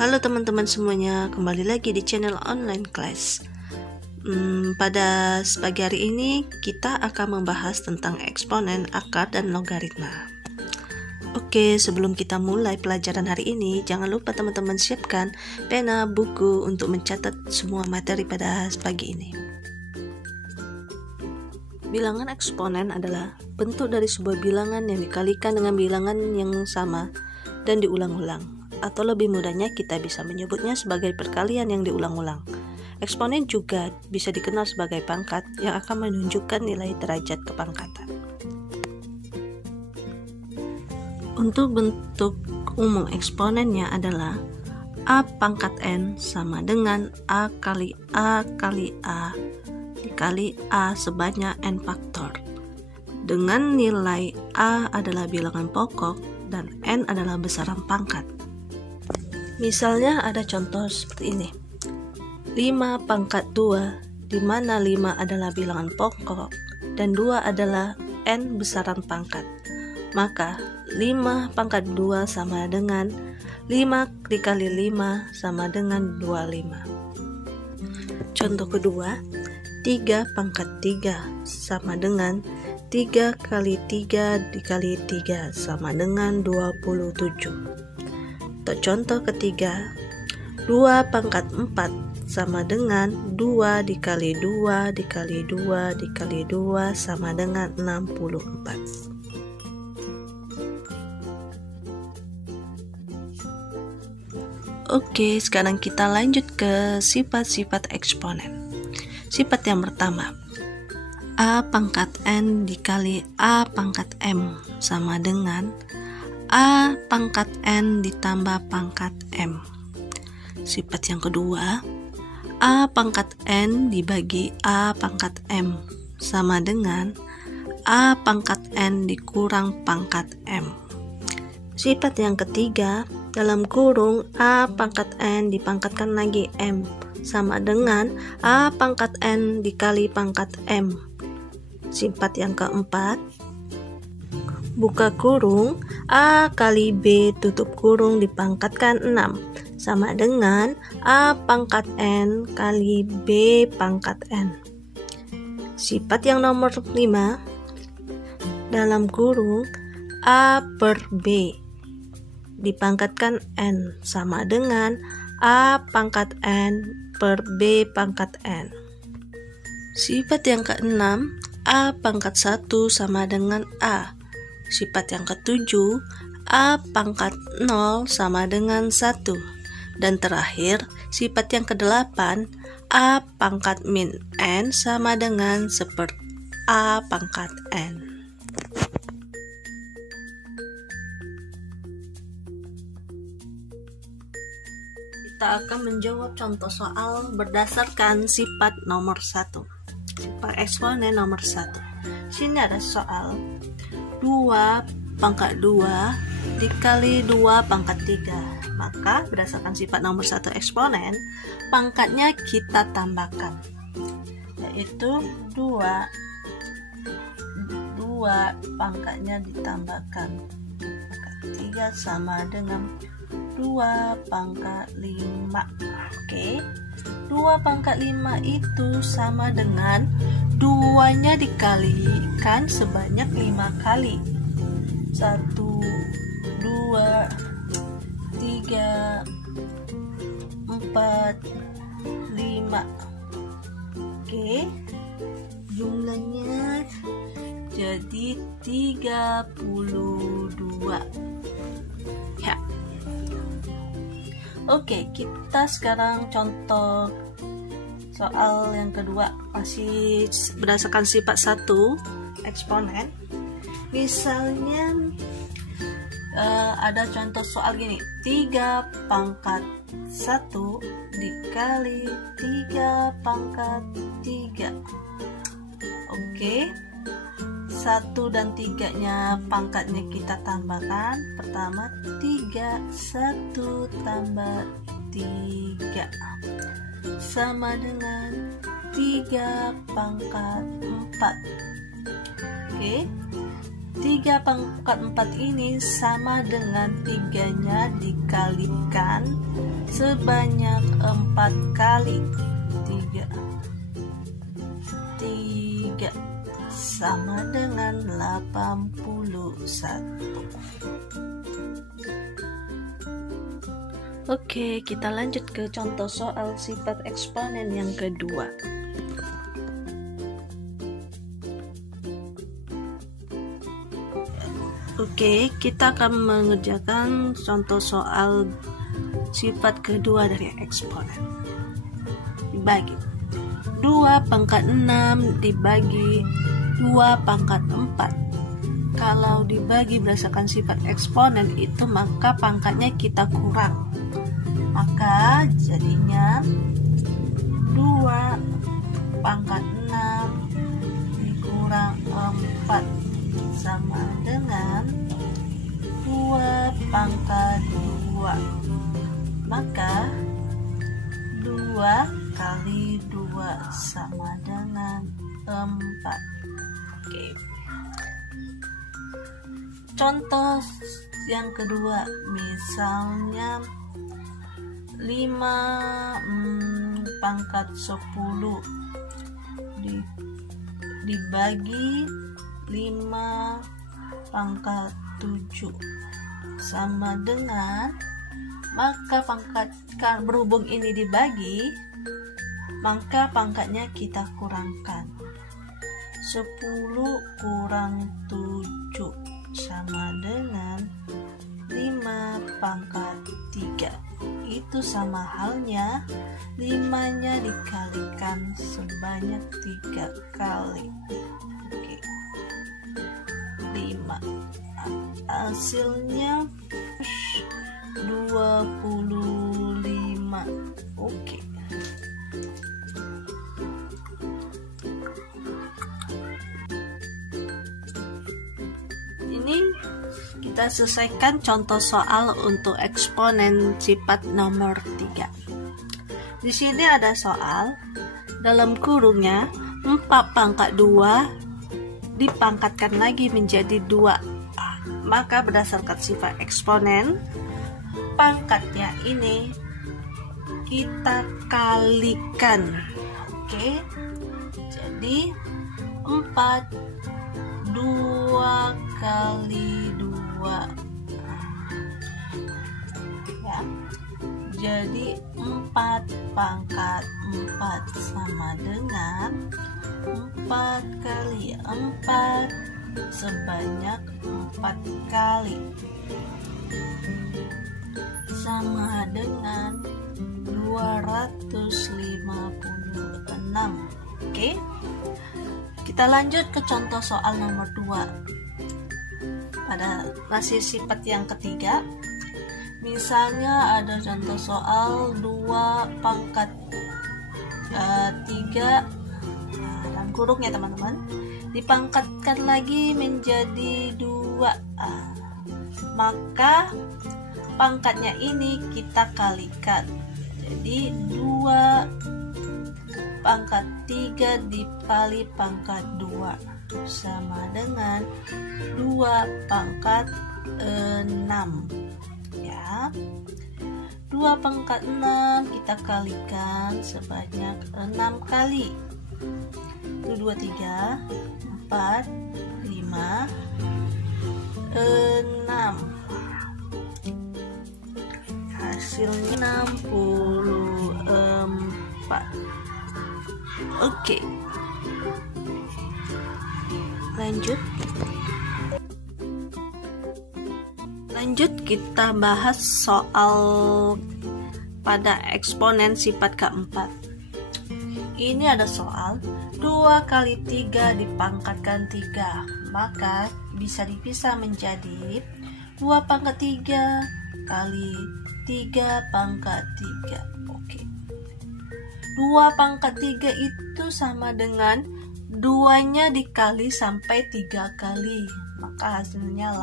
Halo teman-teman semuanya, kembali lagi di channel online class. Pada pagi hari ini kita akan membahas tentang eksponen, akar, dan logaritma. Oke, sebelum kita mulai pelajaran hari ini, jangan lupa teman-teman siapkan pena, buku untuk mencatat semua materi pada pagi ini. Bilangan eksponen adalah bentuk dari sebuah bilangan yang dikalikan dengan bilangan yang sama dan diulang-ulang. Atau lebih mudahnya kita bisa menyebutnya sebagai perkalian yang diulang-ulang. Eksponen juga bisa dikenal sebagai pangkat yang akan menunjukkan nilai derajat kepangkatan. Untuk bentuk umum eksponennya adalah A pangkat N sama dengan A kali A kali A dikali A sebanyak N faktor. Dengan nilai A adalah bilangan pokok dan N adalah besaran pangkat. Misalnya ada contoh seperti ini. 5 pangkat 2, di mana 5 adalah bilangan pokok dan 2 adalah N besaran pangkat. Maka 5 pangkat 2 sama dengan 5 dikali 5 sama dengan 25. Contoh kedua, 3 pangkat 3 sama dengan 3 kali 3 dikali 3 sama dengan 27. Untuk contoh ketiga, 2 pangkat 4 sama dengan 2 dikali 2 dikali 2 dikali 2 sama dengan 64. Oke, sekarang kita lanjut ke sifat-sifat eksponen. Sifat yang pertama, A pangkat N dikali A pangkat M sama dengan A pangkat N ditambah pangkat M. Sifat yang kedua, A pangkat N dibagi A pangkat M sama dengan A pangkat N dikurang pangkat M. Sifat yang ketiga, dalam kurung A pangkat N dipangkatkan lagi M sama dengan A pangkat N dikali pangkat M. Sifat yang keempat, buka kurung A kali B tutup kurung dipangkatkan 6 sama dengan A pangkat N kali B pangkat N. Sifat yang nomor 5, dalam kurung A per B dipangkatkan N sama dengan A pangkat N per B pangkat N. Sifat yang keenam, A pangkat 1 sama dengan A. Sifat yang ketujuh, A pangkat 0 sama dengan 1. Dan terakhir, sifat yang kedelapan, A pangkat min N sama dengan seperti A pangkat N. Kita akan menjawab contoh soal berdasarkan sifat nomor 1. Sifat eksponen nomor 1. Sini ada soal 2 pangkat 2 dikali 2 pangkat 3. Maka berdasarkan sifat nomor 1 eksponen, pangkatnya kita tambahkan, yaitu 2 pangkatnya ditambahkan pangkat 3 sama dengan 2 pangkat 5. Oke, 2 pangkat 5 itu sama dengan 2-nya dikalikan sebanyak 5 kali. 1, 2, 3, 4, 5. Oke, jumlahnya jadi 32. Ya. Oke, kita sekarang contoh soal yang kedua, masih berdasarkan sifat 1 eksponen. Misalnya ada contoh soal gini, 3 pangkat 1 dikali 3 pangkat 3. Oke, 1 dan 3-nya pangkatnya kita tambahkan. Pertama 3, 1 tambah 3 sama dengan 3 pangkat 4. Oke, 3 pangkat 4 ini sama dengan 3-nya dikalikan sebanyak 4 kali. 3 sama dengan 81. Oke, kita lanjut ke contoh soal sifat eksponen yang kedua. Oke, kita akan mengerjakan contoh soal sifat kedua dari eksponen. Dibagi 2 pangkat 6 dibagi 2 pangkat 4. Kalau dibagi berdasarkan sifat eksponen itu, maka pangkatnya kita kurang. Maka jadinya 2 pangkat 6 dikurang 4 sama dengan 2 pangkat 2. Maka 2 kali 2 sama dengan 4. Oke. Contoh yang kedua, misalnya 5 pangkat 10 dibagi 5 pangkat 7 sama dengan, maka berhubung ini dibagi, maka pangkatnya kita kurangkan. 10 kurang 7 sama dengan 5 pangkat 3. Itu sama halnya 5-nya dikalikan sebanyak 3 kali. Oke. 5. Hasilnya 25. Oke. Ini kita selesaikan contoh soal untuk eksponen sifat nomor 3. Di sini ada soal, dalam kurungnya 4 pangkat 2 dipangkatkan lagi menjadi 2. Maka berdasarkan sifat eksponen, pangkatnya ini kita kalikan. Oke. Jadi 4 2 kali 2 ya. Jadi 4 pangkat 4 sama dengan 4 kali 4 sebanyak 4 kali sama dengan 256. Oke. Kita lanjut ke contoh soal nomor 2. Pada masih sifat yang ketiga, misalnya ada contoh soal 2 pangkat 3 dalam kurung ya teman-teman, dipangkatkan lagi menjadi 2. Maka pangkatnya ini kita kalikan. Jadi 2 pangkat 3 dikali pangkat 2 sama dengan 2 pangkat 6 ya. 2 pangkat 6 kita kalikan sebanyak 6 kali. 1, 2, 3, 4, 5, 6. Hasilnya 64. Oke. Lanjut kita bahas soal pada eksponen sifat keempat. Ini ada soal 2 kali 3 dipangkatkan 3, maka bisa dipisah menjadi 2 pangkat 3 kali 3 pangkat 3. Oke. 2 pangkat 3 itu sama dengan 2-nya dikali sampai 3 kali, maka hasilnya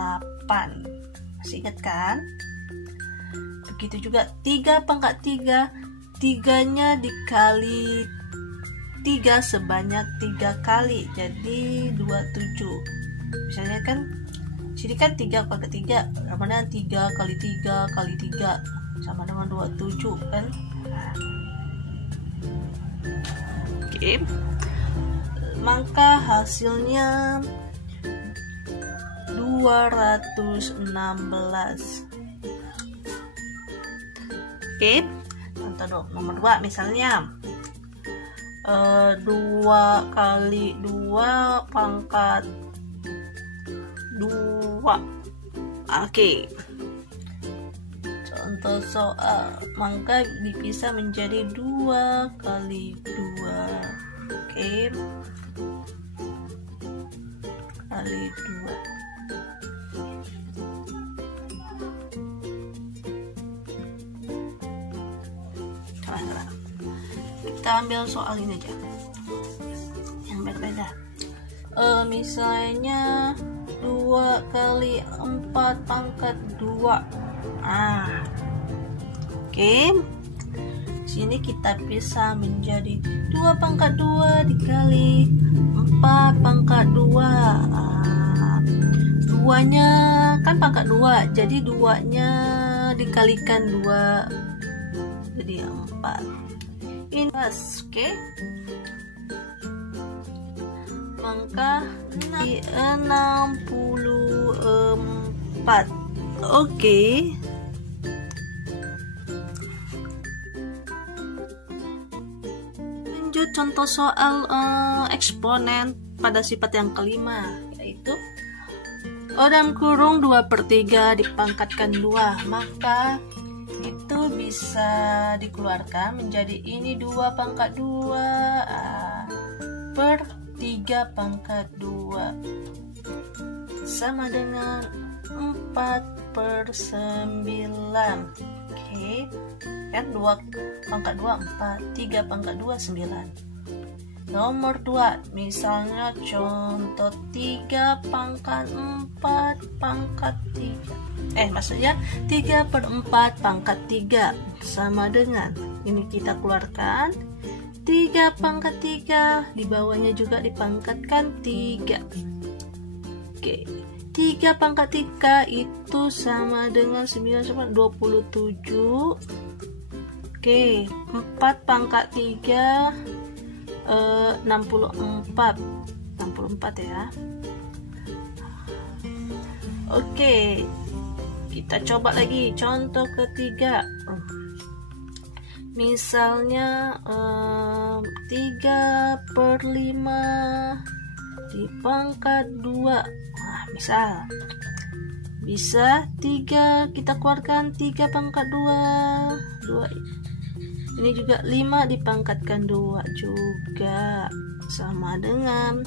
8. Masih ingat kan? Begitu juga 3 pangkat 3, 3-nya dikali 3 sebanyak 3 kali, jadi 27. Misalnya kan sini kan 3 kali 3 sama dengan 3 kali 3 kali 3 sama dengan 27 kan. Oke, maka hasilnya 216. Oke, contoh nomor 2 misalnya 2 kali 2 pangkat 2. Oke, contoh soal, maka dipisah menjadi 2 kali 2. Oke, kali 2. Kita ambil soal ini aja yang berbeda. Misalnya 2 kali 4 pangkat 2. Oke, sini kita pisah menjadi 2 pangkat 2 dikali 4 pangkat 2. Duanya kan pangkat 2, jadi 2-nya dikalikan 2 jadi 4. Ini oke, maka 64. Oke, lanjut contoh soal eksponen pada sifat yang kelima, yaitu dalam kurung 2/3 dipangkatkan 2, maka itu bisa dikeluarkan menjadi ini 2 pangkat 2 per 3 pangkat 2 sama dengan 4/9. Oke, kan 2 pangkat 2 4, 3 pangkat 2 9. Nomor 2 misalnya contoh 3 pangkat 4 pangkat 3, maksudnya 3/4 pangkat 3 sama dengan ini, kita keluarkan 3 pangkat 3, di bawahnya juga dipangkatkan 3. Oke, 3 pangkat 3 itu sama dengan 9 sama 27. Oke, 4 pangkat 3 64 ya. Oke, kita coba lagi contoh ketiga. Misalnya 3/5 dipangkat 2. Misal bisa 3, kita keluarkan 3 pangkat 2. Ini juga 5 dipangkatkan 2 juga sama dengan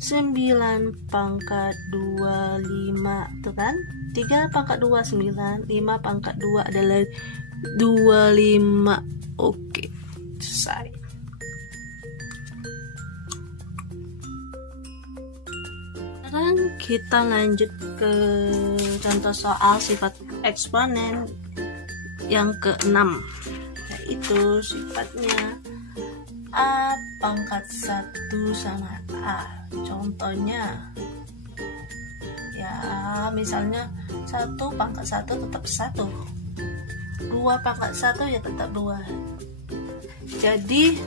9 pangkat 2 5, tuh kan? 3 pangkat 2 9, 5 pangkat 2 adalah 25. Oke, selesai. Sekarang kita lanjut ke contoh soal sifat eksponen yang ke-6, yaitu sifatnya A pangkat 1 sama A. Contohnya ya misalnya 1 pangkat 1 tetap 1, 2 pangkat 1 ya tetap 2. Jadi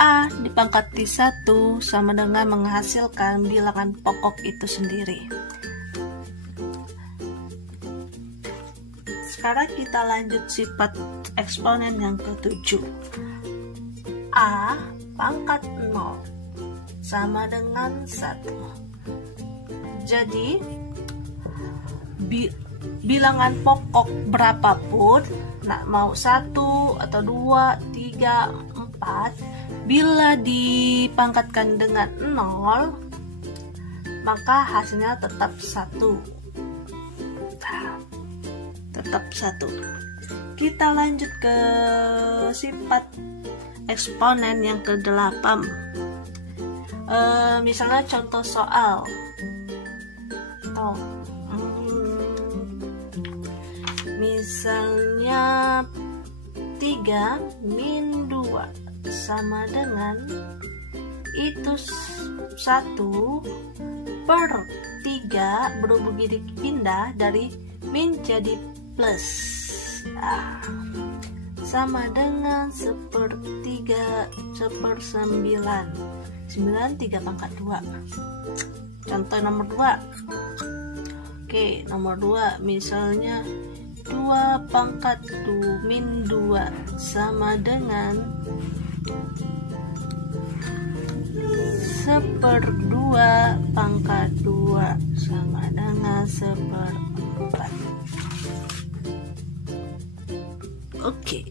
A dipangkati 1 sama dengan menghasilkan bilangan pokok itu sendiri. Sekarang kita lanjut sifat eksponen yang ke-7. A pangkat 0 sama dengan 1. Jadi bilangan pokok berapapun, mau 1 atau 2, 3, 4, bila dipangkatkan dengan 0, maka hasilnya tetap 1. Tetap 1. Kita lanjut ke sifat eksponen yang ke-8. Misalnya contoh soal. Misalnya 3 min 2 sama dengan itu 1 1/3 berubah pindah dari min jadi plus. Sama dengan 1/3 1/9. 9 3 pangkat 2. Contoh nomor 2. Oke, nomor 2 misalnya 2 pangkat 2 min 2 sama dengan 1/2 pangkat 2 sama dengan 1/4. Oke.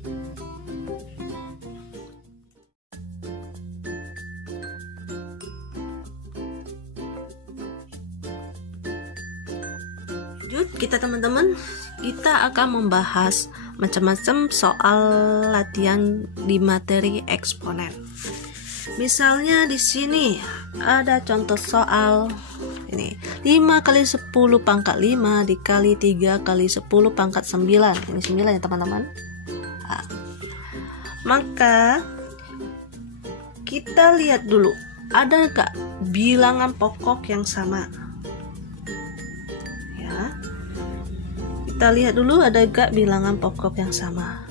Lanjut kita teman-teman, kita akan membahas macam-macam soal latihan di materi eksponen. Misalnya di sini ada contoh soal ini 5 kali 10 pangkat 5 dikali 3 kali 10 pangkat 9. Ini 9 ya teman-teman. Maka kita lihat dulu, ada gak bilangan pokok yang sama? Ya, kita lihat dulu ada gak bilangan pokok yang sama.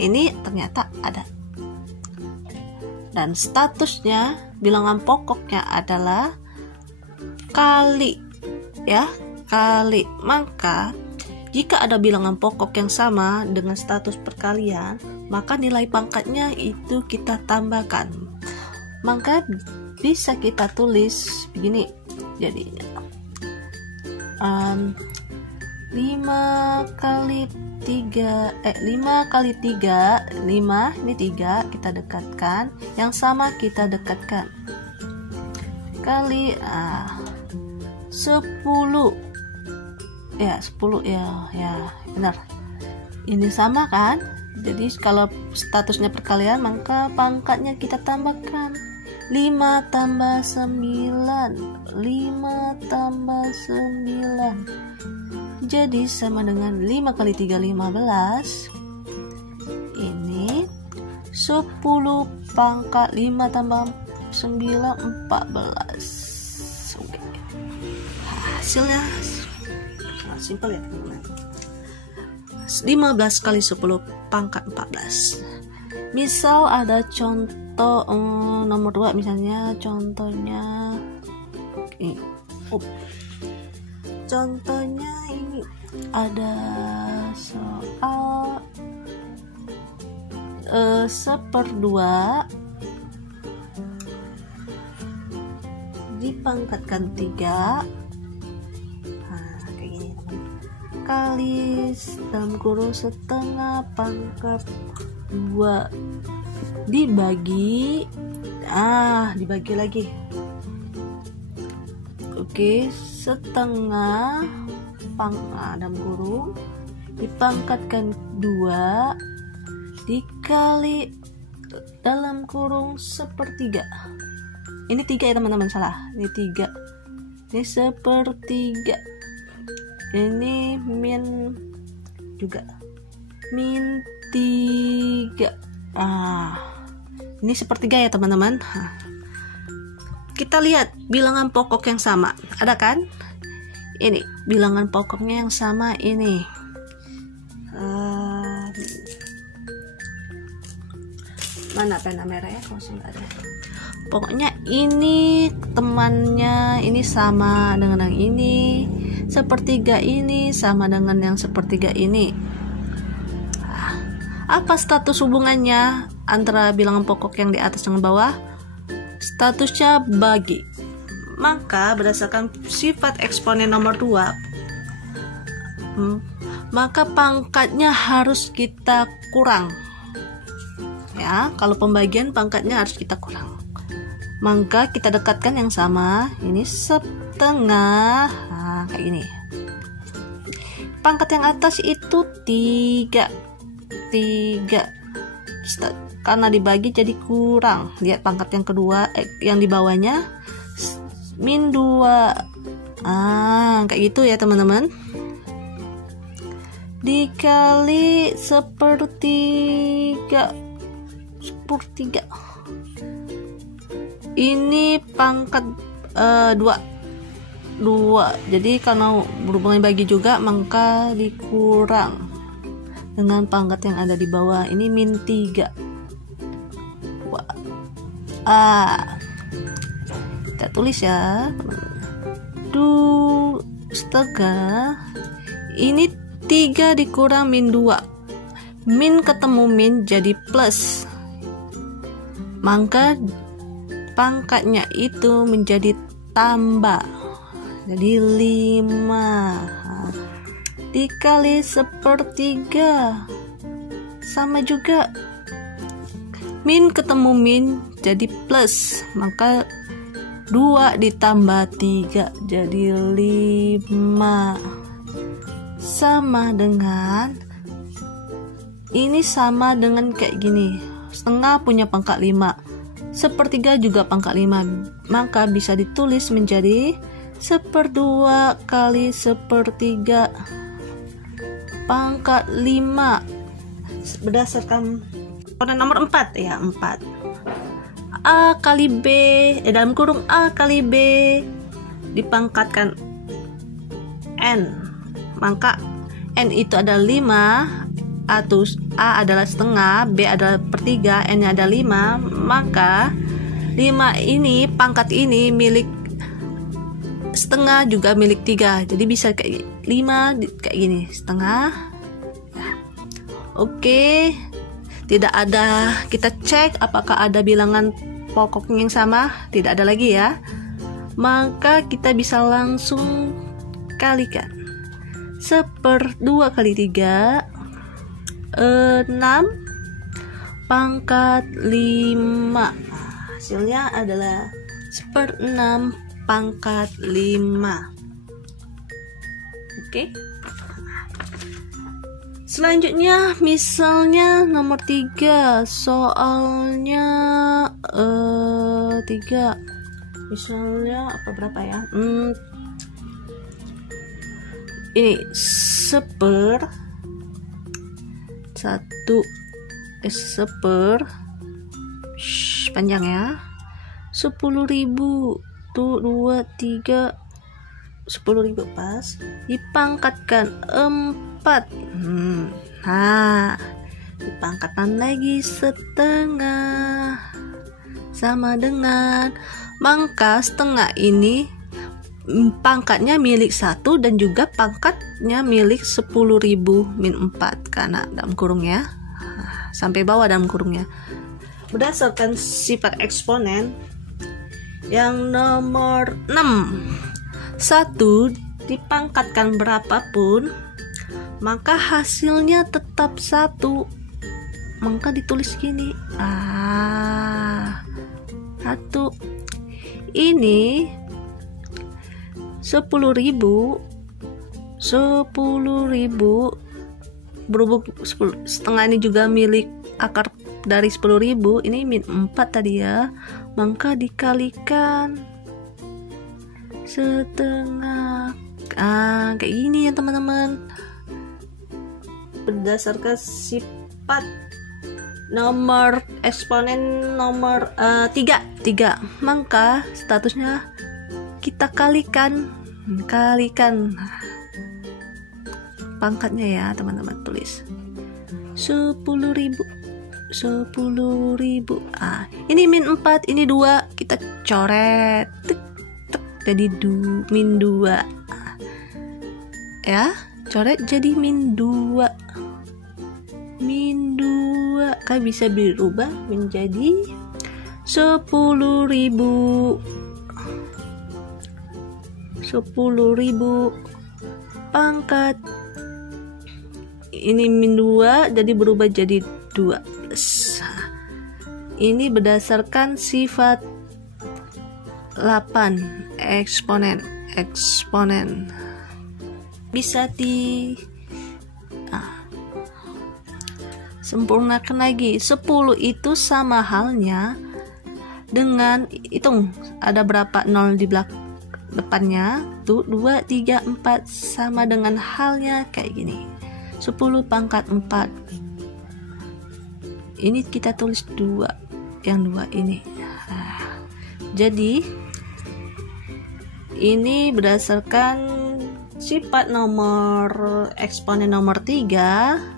Ini ternyata ada. Dan statusnya bilangan pokoknya adalah kali, ya, kali. Maka jika ada bilangan pokok yang sama dengan status perkalian, maka nilai pangkatnya itu kita tambahkan. Maka bisa kita tulis begini. Jadi 5 kali 3 ini 3 kita dekatkan, yang sama kita dekatkan kali 10 ya benar, ini sama kan. Jadi kalau statusnya perkalian maka pangkatnya kita tambahkan 5 tambah 9 jadi sama dengan 5 kali 3 15. Ini 10 pangkat 5 tambah 9 14. Oke. Hasilnya simpel ya teman-teman. 15 kali 10 pangkat 14. Misal ada contoh nomor 2, misalnya contohnya ini. Contohnya ini ada soal 1/2 dipangkatkan 3 kayak gini teman, kali dalam kurung setengah pangkat 2 dibagi lagi. Oke, setengah dalam kurung dipangkatkan 2 dikali dalam kurung 1/3. Ini 3 ya teman-teman, salah. Ini 3. Ini 1/3. Ini min juga. Min 3. Ini 1/3 ya teman-teman. Kita lihat bilangan pokok yang sama, ada kan? Ini bilangan pokoknya yang sama ini. Mana pena merah ya? Kalau sudah ada. Pokoknya ini temannya ini sama dengan yang ini. 1/3 ini sama dengan yang 1/3 ini. Apa status hubungannya antara bilangan pokok yang di atas dengan bawah? Statusnya bagi. Maka berdasarkan sifat eksponen nomor 2, maka pangkatnya harus kita kurang. Ya, kalau pembagian pangkatnya harus kita kurang. Maka kita dekatkan yang sama, ini 1/2. Kayak gini. Pangkat yang atas itu 3. Karena dibagi jadi kurang. Lihat pangkat yang kedua, yang di bawahnya min 2. Kayak gitu ya teman-teman. Dikali 1/3. Ini pangkat 2. 2. Jadi karena berhubungan bagi juga, maka dikurang dengan pangkat yang ada di bawah. Ini min 3. Kita tulis ya, 2 setengah. Ini 3 dikurang min 2. Min ketemu min jadi plus, maka pangkatnya itu menjadi tambah, jadi 5 dikali 1/3 sama juga, min ketemu min jadi plus, maka 2 ditambah 3 jadi 5, sama dengan ini, sama dengan kayak gini. Setengah punya pangkat 5, 1/3 juga pangkat 5, maka bisa ditulis menjadi 1/2 kali 1/3 pangkat 5 berdasarkan komponen nomor 4 ya, 4. A kali B, dalam kurung A kali B dipangkatkan N, maka N itu ada 5, atau A adalah setengah, B adalah 1/3, N ada 5, maka 5 ini, pangkat ini milik setengah juga milik 3, jadi bisa kayak 5 kayak gini, setengah. Oke, tidak ada, kita cek apakah ada bilangan pokoknya yang sama, tidak ada lagi ya, maka kita bisa langsung kalikan 1/2 kali 3, 6 pangkat 5. Hasilnya adalah 1/6 pangkat 5. Oke. Selanjutnya misalnya nomor 3, soalnya 3. Misalnya apa, berapa ya? Ini panjang ya, 10.000 tuh 2, 3, 10.000 pas, dipangkatkan 4. Nah, dipangkatkan lagi setengah, sama dengan, maka setengah ini pangkatnya milik 1 dan juga pangkatnya milik 10.000 min 4 karena dalam kurung ya, sampai bawah dalam kurungnya. Berdasarkan sifat eksponen yang nomor 6, 1 dipangkatkan berapapun maka hasilnya tetap 1, maka ditulis gini, 1. Ini 10.000 berhubung setengah ini juga milik akar dari 10.000, ini min 4 tadi ya, maka dikalikan setengah. Kayak gini ya teman-teman, berdasarkan sifat nomor eksponen nomor 3, maka statusnya kita kalikan pangkatnya ya teman-teman, tulis 10.000. Ini min 4, ini 2, kita coret, jadi min 2 ya, coret jadi min 2 kan bisa berubah menjadi 10.000 pangkat ini min 2 jadi berubah jadi 12. Ini berdasarkan sifat 8 eksponen bisa sempurnakan lagi. 10 itu sama halnya dengan, hitung ada berapa nol di belakang depannya tuh, 2, 3, 4, sama dengan halnya kayak gini, 10 pangkat 4. Ini kita tulis 2, yang 2 ini. Jadi ini berdasarkan sifat nomor eksponen nomor 3.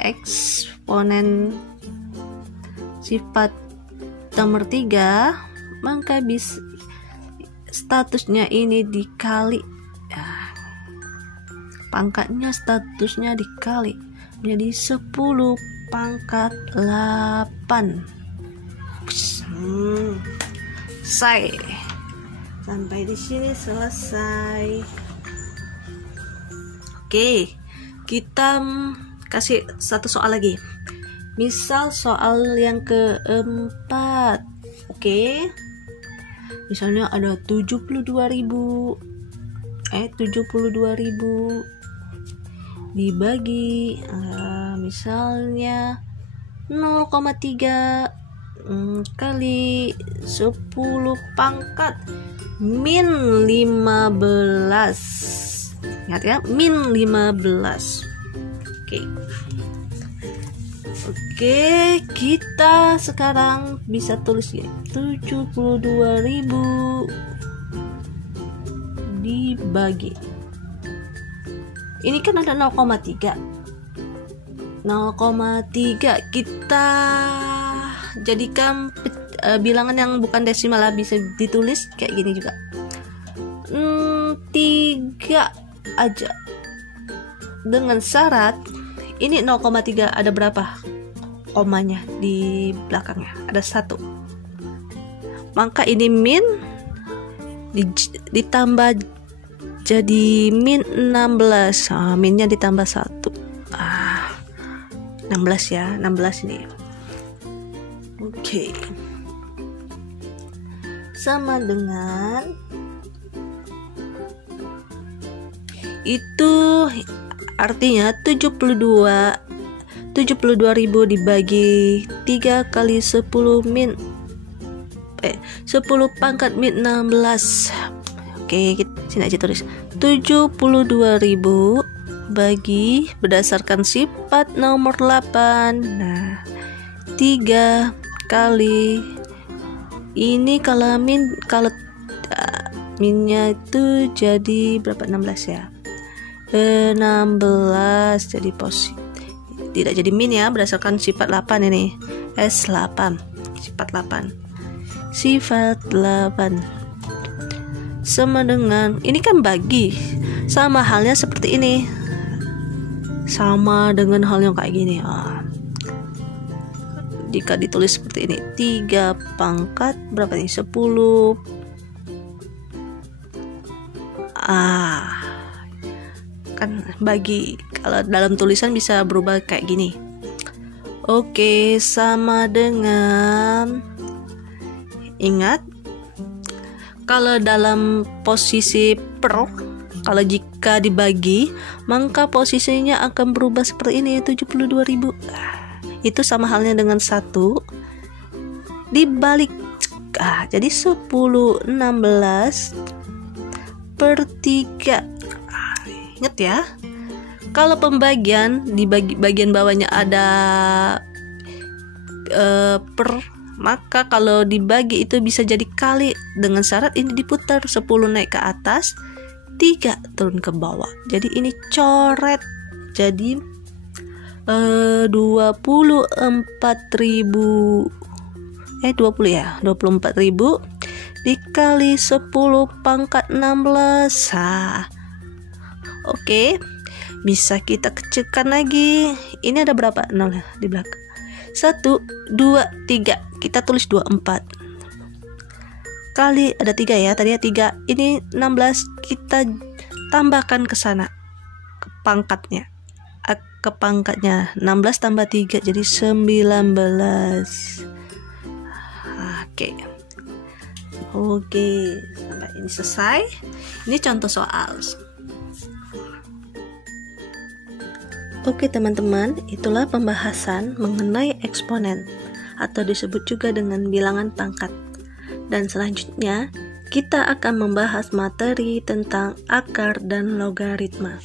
Eksponen sifat nomor 3, maka statusnya ini dikali, pangkatnya statusnya dikali menjadi 10 pangkat 8. Selesai. Sampai di sini selesai. Oke, kita kasih satu soal lagi. Misal soal yang keempat. Oke. Misalnya ada 72.000 dibagi misalnya 0,3 kali 10 pangkat min 15. Ingat ya, min 15. Oke, kita sekarang bisa tulis ya, 72.000 dibagi. Ini kan ada 0,3. 0,3 kita jadikan bilangan yang bukan desimal lah, bisa ditulis kayak gini juga. 3 aja. Dengan syarat ini 0,3 ada berapa komanya di belakangnya? Ada 1. Maka ini min ditambah jadi min 16. Minnya ditambah 1. 16 ya, 16 ini. Oke. Sama dengan itu, artinya 72.000 dibagi 3 kali 10 min 10 pangkat min 16. Oke, sini aja tulis 72.000 bagi berdasarkan sifat nomor 8. Nah, 3 kali ini kalau minnya itu jadi berapa? 16 ya. 16 jadi positif. Tidak jadi min ya, berdasarkan sifat 8 ini. S8. Sifat 8. Sifat 8. Sama dengan ini kan bagi. Sama halnya seperti ini. Sama dengan hal yang kayak gini. Jika ditulis seperti ini, 3 pangkat berapa nih? 10. Kan bagi. Kalau dalam tulisan bisa berubah kayak gini. Oke, sama dengan, ingat, kalau dalam posisi per, kalau jika dibagi, maka posisinya akan berubah seperti ini, 72.000. Itu sama halnya dengan 1 dibalik. Jadi 10 16 per 3. Ingat ya, kalau pembagian di bagian bawahnya ada per, maka kalau dibagi itu bisa jadi kali, dengan syarat ini diputar, 10 naik ke atas, 3 turun ke bawah. Jadi ini coret. Jadi 24.000 dikali 10 pangkat 16. Oke, bisa kita kecilkan lagi. Ini ada berapa? 0 di belakang. 1, 2, 3. Kita tulis 24. Kali ada 3 ya. Tadi 3. Ini 16. Kita tambahkan ke sana, ke pangkatnya. 16 tambah 3 jadi 19. Oke, sampai ini selesai. Ini contoh soal. Oke teman-teman, itulah pembahasan mengenai eksponen atau disebut juga dengan bilangan pangkat. Dan selanjutnya kita akan membahas materi tentang akar dan logaritma.